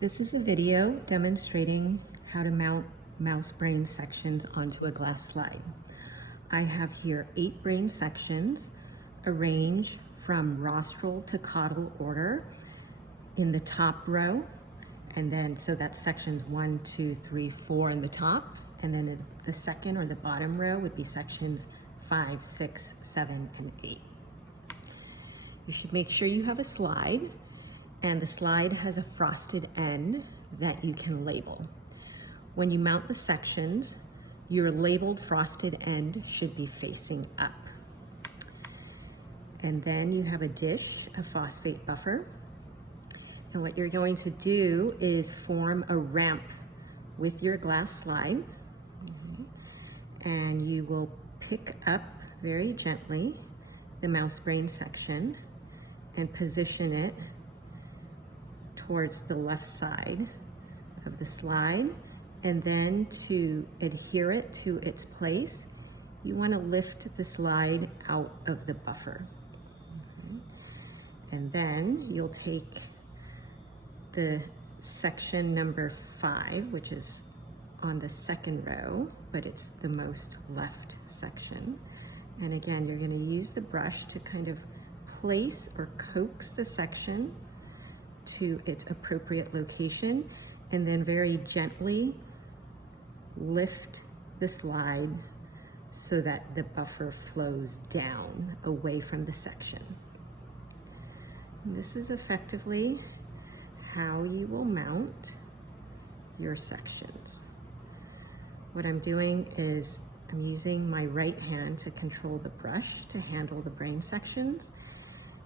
This is a video demonstrating how to mount mouse brain sections onto a glass slide. I have here 8 brain sections arranged from rostral to caudal order in the top row, and then so that's sections 1, 2, 3, 4 in the top, and then the second or the bottom row would be sections 5, 6, 7, and 8. You should make sure you have a slide, and the slide has a frosted end that you can label. When you mount the sections, your labeled frosted end should be facing up. And then you have a dish of phosphate buffer. And what you're going to do is form a ramp with your glass slide. And you will pick up very gently the mouse brain section and position it towards the left side of the slide. And then to adhere it to its place, you want to lift the slide out of the buffer. Okay. And then you'll take the section number 5, which is on the second row, but it's the most left section. And again, you're going to use the brush to kind of place or coax the section to its appropriate location, and then very gently lift the slide so that the buffer flows down away from the section. And this is effectively how you will mount your sections. What I'm doing is I'm using my right hand to control the brush to handle the brain sections,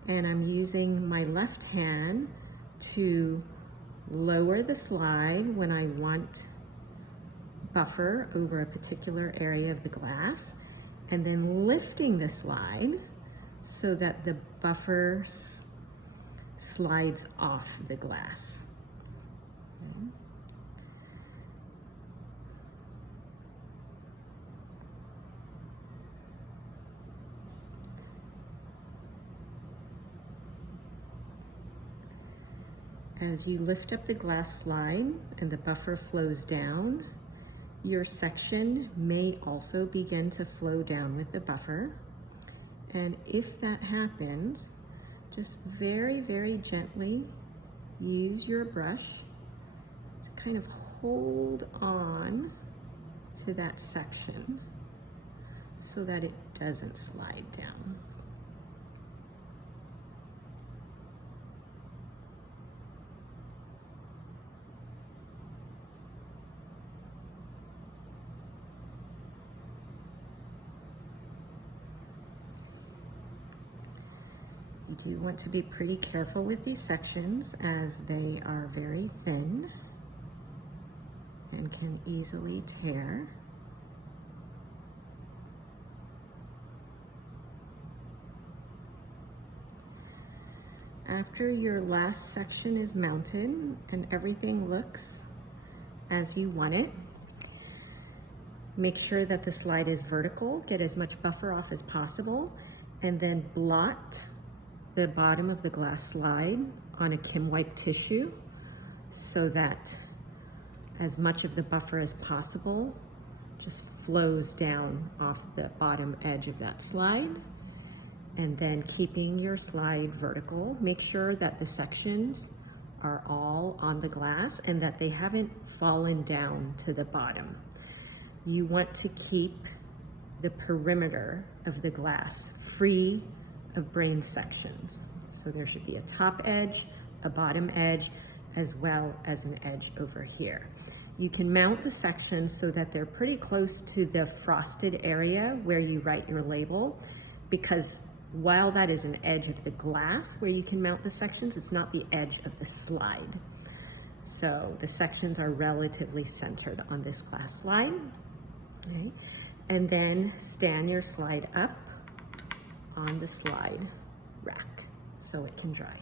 and I'm using my left hand to lower the slide when I want buffer over a particular area of the glass, and then lifting the slide so that the buffer slides off the glass. Okay. As you lift up the glass slide and the buffer flows down, your section may also begin to flow down with the buffer. And if that happens, just very, very gently use your brush to kind of hold on to that section so that it doesn't slide down. You do want to be pretty careful with these sections as they are very thin and can easily tear. After your last section is mounted and everything looks as you want it, make sure that the slide is vertical, get as much buffer off as possible, and then blot the bottom of the glass slide on a Kim wipe tissue so that as much of the buffer as possible just flows down off the bottom edge of that slide. And then keeping your slide vertical, make sure that the sections are all on the glass and that they haven't fallen down to the bottom. You want to keep the perimeter of the glass free of brain sections. So there should be a top edge, a bottom edge, as well as an edge over here. You can mount the sections so that they're pretty close to the frosted area where you write your label, because while that is an edge of the glass where you can mount the sections, it's not the edge of the slide. So the sections are relatively centered on this glass slide. Okay. And then stand your slide up on the slide rack so it can dry.